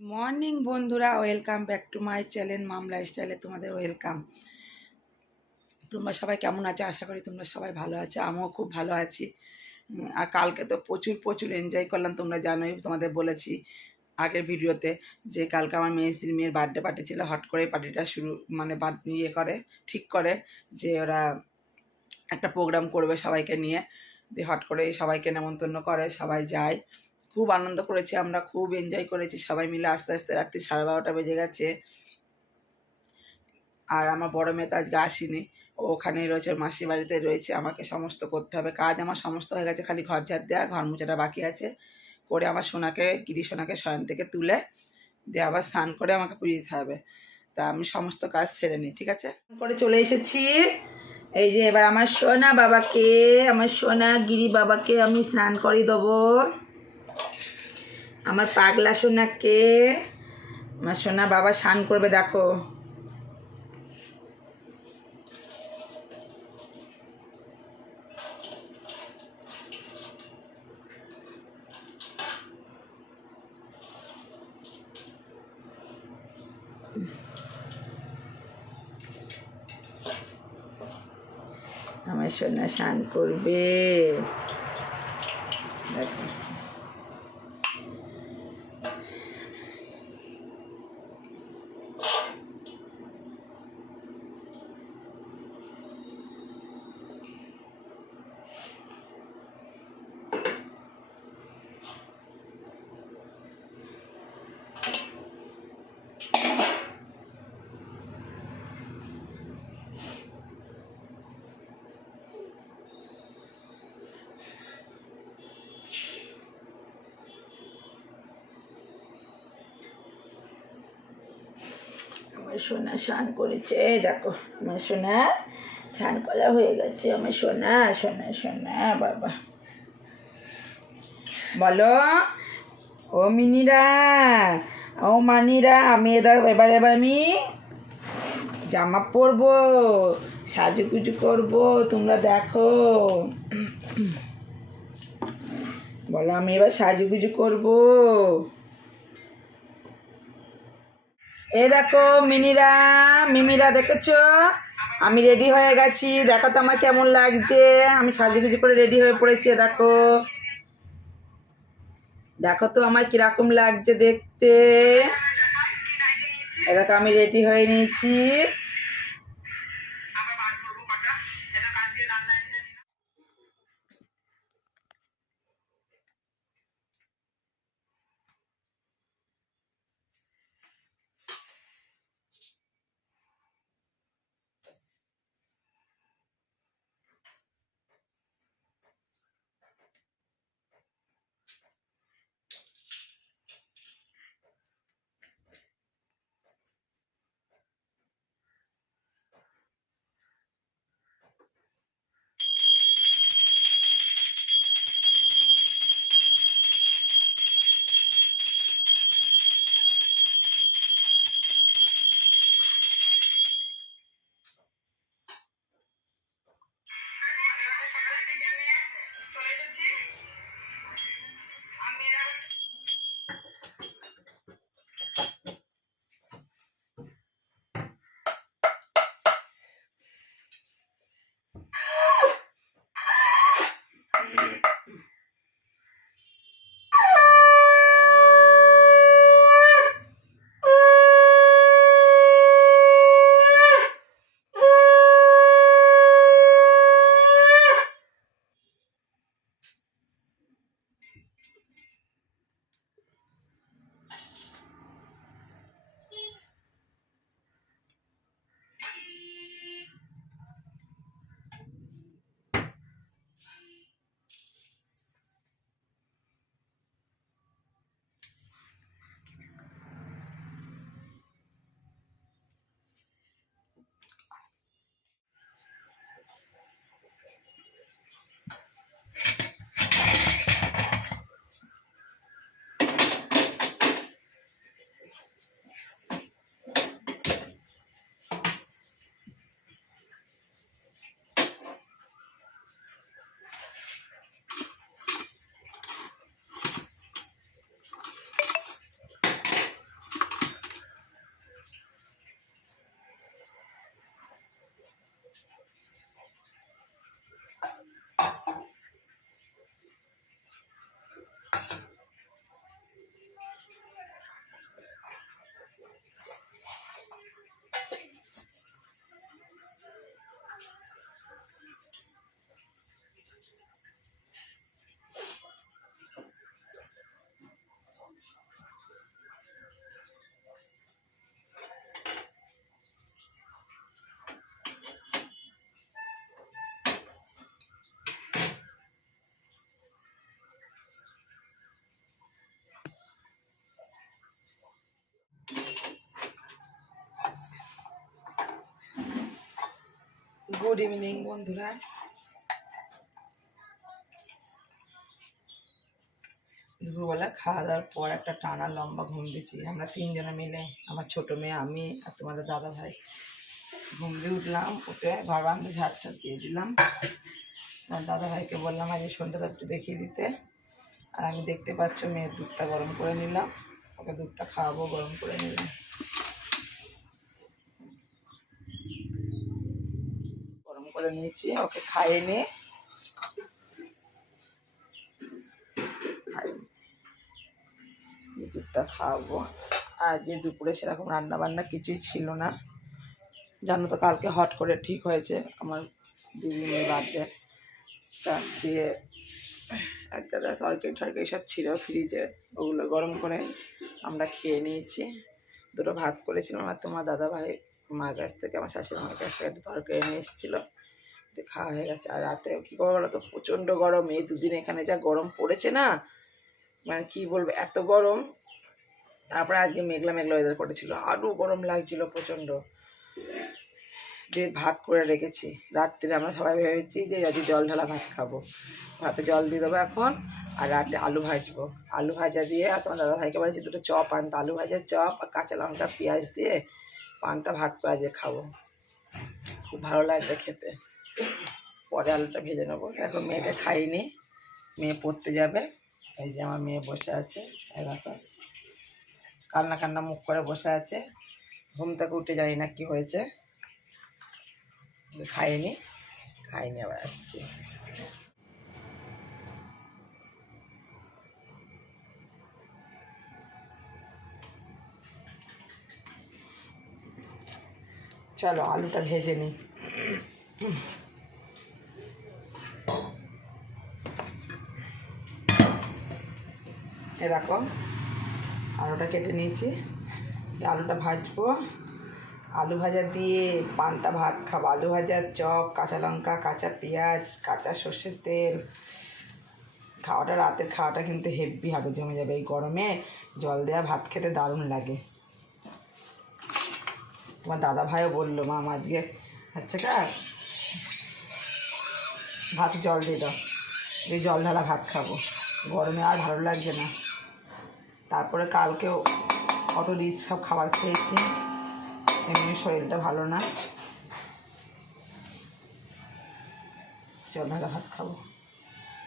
Morning বন্ধুরা, welcome back to my channel mom লাইফস্টাইলে তোমাদের ওয়েলকাম। তোমরা সবাই কেমন আছো? আশা করি তোমরা সবাই ভালো আছো, আমিও খুব ভালো আছি। আর কালকে তো প্রচুর প্রচুর এনজয় করলাম, তোমরা জানোই, তোমাদের বলেছি আগের ভিডিওতে যে কালকে আমার মেয়ের মেয়ের বার্থডে পার্টি ছিল, হট করে পার্টিটা শুরু মানে ইয়ে করে, ঠিক করে যে ওরা একটা প্রোগ্রাম করবে সবাইকে নিয়ে। দিয়ে হট করে সবাইকে নেমন্তন্ন করে, সবাই যায়। খুব আনন্দ করেছি, আমরা খুব এনজয় করেছি, সবাই মিলে আস্তে আস্তে রাত্রি সাড়ে বারোটা বেজে গেছে। আর আমার বড় মেয়ে তো আজকে আসেনি ওখানেই রয়েছে মাসির বাড়িতে রয়েছে, আমাকে সমস্ত করতে হবে। কাজ আমার সমস্ত হয়ে গেছে, খালি ঘর ঝাড় দেওয়া, ঘর মোছাটা বাকি আছে। করে আমার সোনাকে, গিরি সোনাকে শয়ন থেকে তুলে দিয়ে আবার স্নান করে আমাকে পুজো দিতে হবে। তা আমি সমস্ত কাজ সেরে নিই, ঠিক আছে? করে চলে এসেছি। এই যে এবার আমার সোনা বাবাকে, আমার সোনা গিরি বাবাকে আমি স্নান করিয়ে দেবো। আমার পাগলা সোনাকে আমার সোনা বাবা স্নান করবে দেখো। আমার সোনা স্নান করবে। দেখো আমার সোনা স্নান করেছে। দেখো, আমার সোনা স্নান করা হয়ে গেছে। আমার সোনা সোনা সোনা, বাবা। বলো, ও মিনিরা, ও মানিরা, আমি এবার এবার এবার আমি জামা পরবো, সাজুগুজু করব, তোমরা দেখো। বলো, আমি এবার সাজুগুজু করব। এ দেখো, মিনিরা, মিমিরা দেখেছ? আমি রেডি হয়ে গেছি। দেখো তো আমার কেমন লাগছে। আমি সাজুগুজি করে রেডি হয়ে পড়েছি দেখো। দেখো তো আমার কীরকম লাগছে দেখতে। এ দেখো, আমি রেডি হয়ে নিয়েছি। গুড ইভিনিং বন্ধুরা। দুপুরবেলা খাওয়া দাওয়ার পর একটা টানা লম্বা ঘুম দিয়েছি। আমরা তিনজনে মিলে, আমার ছোট মেয়ে, আমি আর তোমাদের দাদা ভাই, ঘুম দিয়ে উঠলাম, উঠে ঘর বান্ধে ঝাড় ঝাড় দিয়ে দিলাম। আমার দাদা ভাইকে বললাম, আজ সন্ধ্যাটা একটু দেখিয়ে দিতে। আর আমি দেখতে পাচ্ছ, মেয়ের দুধটা গরম করে নিলাম। ওকে দুধটা খাওয়াবো, গরম করে নিলাম গরম করে নিয়েছি, ওকে খাইয়ে নিয়ে। দুধটা খাওয়াবো আর যে দুপুরে সেরকম রান্না বান্না কিছুই ছিল না। জানো তো কালকে হট করে ঠিক হয়েছে। আমার দিদির বার্থডে তা দিয়ে একটা তরকারি টরকারি সব ছিল ফ্রিজে ওগুলো গরম করে আমরা খেয়ে নিয়েছি। দুটো ভাত করেছিলাম আর তোমার দাদা ভাই মার কাছ থেকে, আমার শাশুড়ি মার কাছ থেকে একটা তরকারি নিয়ে এসেছিল। দিয়ে খাওয়া হয়ে গেছে। আর রাতে কী করব বলো তো? প্রচণ্ড গরম। এই দুদিন এখানে যা গরম পড়েছে না মানে কি বলব, এত গরম। তারপরে আজকে মেঘলা মেঘলা ওয়েদার করেছিল। আরও গরম লাগছিল প্রচণ্ড। দিয়ে ভাত করে রেখেছি। রাত্রে আমরা সবাই ভেবেছি যে আজকে জল ঢালা ভাত খাব। ভাতে জল দিয়ে দেবো এখন, আর রাতে আলু ভাজবো। আলু ভাজা দিয়ে আর তোমার দাদা ভাইকে বলেছি, দুটো চপ আনতে আলু ভাজার চপ আর কাঁচা লঙ্কা, পেঁয়াজ দিয়ে পান্তা ভাত করে আজকে খাব। খুব ভালো লাগবে খেতে। পরে আলুটা ভেজে নেব। এখন মেয়েকে খাইনি মেয়ে পড়তে যাবে। এই যে আমার মেয়ে বসে আছে। দেখো। কান্না কান্না মুখ করে বসে আছে। ঘুম থেকে উঠে জানি না কি হয়েছে। খাইনি খাইনি আবার আসছি। চলো, আলুটা ভেজে নিই এ দেখো, আলুটা কেটে নিয়েছি। আলুটা ভাজবো। আলু ভাজা দিয়ে পান্তা ভাত খাব। আলু ভাজার চপ, কাঁচা লঙ্কা, কাঁচা পেঁয়াজ, কাঁচা সর্ষের তেল। খাওয়াটা রাতের খাওয়াটা কিন্তু হেভি হবে, জমে যাবে। এই গরমে জল দেওয়া ভাত খেতে দারুণ লাগে। তোমার দাদা ভাইও বলল মাম আজকে হচ্ছে কা ভাত জল দিয়ে দাও। এই জল ঢালা ভাত খাব। গরমে আর ভালো লাগছে না। তারপরে কালকেও কত রিচ সব খাবার খেয়েছি। এমনি শরীরটা ভালো না। ঢালা ভাত খাব।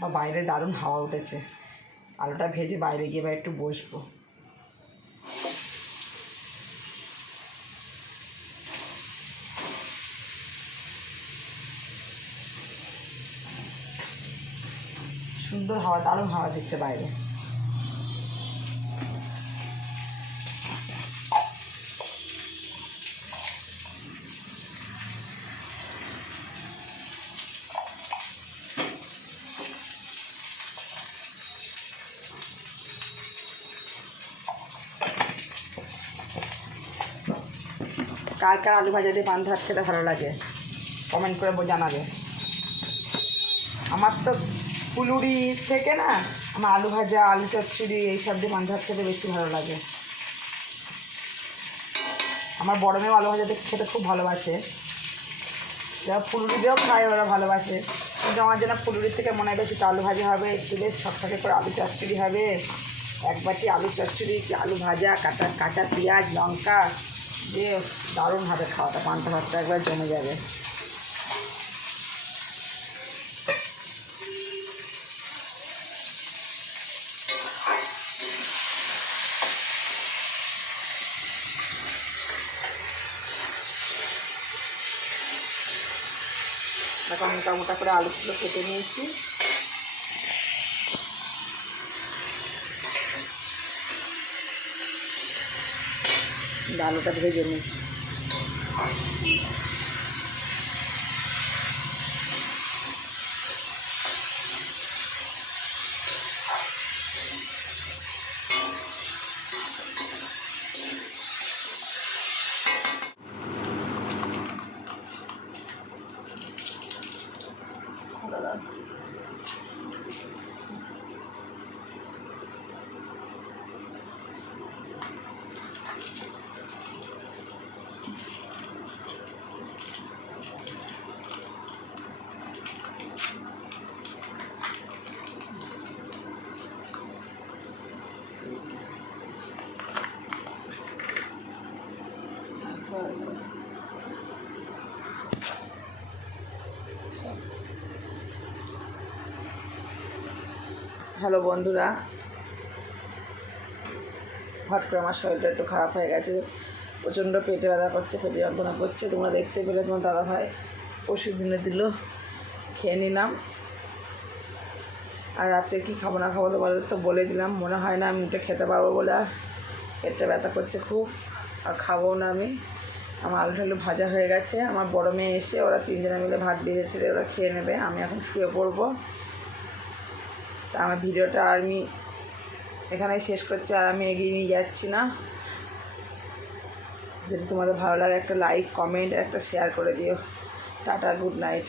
বা বাইরে দারুণ হাওয়া উঠেছে। আলুটা ভেজে বাইরে গিয়ে বা একটু বসবো। সুন্দর হাওয়া, দারুণ হাওয়া দিচ্ছে বাইরে। কার কার আলু ভাজা দিয়ে পান ভাত খেতে ভালো লাগে। কমেন্ট করে জানাবে। আমার তো ফুলুরি থেকে না, আমার আলু ভাজা, আলু চচ্চড়ি এইসব দিয়ে পান ভাত খেতে বেশি ভালো লাগে। আমার বড় মেয়েও আলু ভাজা খেতে খুব ভালোবাসে। যারা ফুলুরি দিয়েও খায় ওরা ভালোবাসে। কিন্তু আমার জন্য ফুলুরির থেকে মনে হয় বেশি আলু ভাজা হবে। একটু বেশ ছকছকে করে আলু চচ্চড়ি হবে। এক বাটি আলু চচ্চড়ি, আলু ভাজা কাঁচা কাঁচা পেঁয়াজ, লঙ্কা, দিয়ে দারুণ হবে খাওয়াটা পান্তা ভাতটা একবার জমে যাবে। দেখো, মোটা মোটা করে আলুগুলো কেটে নিয়েছি। আলুটা ভেজে নিই いいね。হ্যালো বন্ধুরা। হট করে আমার শরীরটা একটু খারাপ হয়ে গেছে, প্রচণ্ড পেটে ব্যথা করছে, পেটে যন্ত্রণা করছে। তোমরা দেখতে পেলে তোমার দাদা ভাই ওষুধ দিনে দিল, খেয়ে নিলাম। আর রাতে কি খাব না খাব তোমাদের তো বলে দিলাম, মনে হয় না আমি ওটা খেতে পারব বলে আর পেটটা ব্যথা করছে খুব। আর খাব না আমি। আমার আলু ঠালু ভাজা হয়ে গেছে, আমার বড় মেয়ে এসে ওরা তিনজনে মিলে ভাত বেড়ে ঠেড়ে ওরা খেয়ে নেবে, আমি এখন শুয়ে পড়ব। তা আমার ভিডিওটা আমি এখানে শেষ করছি, আর আমি এগিয়ে নিয়ে যাচ্ছি না। যদি তোমাদের ভালো লাগে, একটা লাইক কমেন্ট একটা শেয়ার করে দিও। Tata good night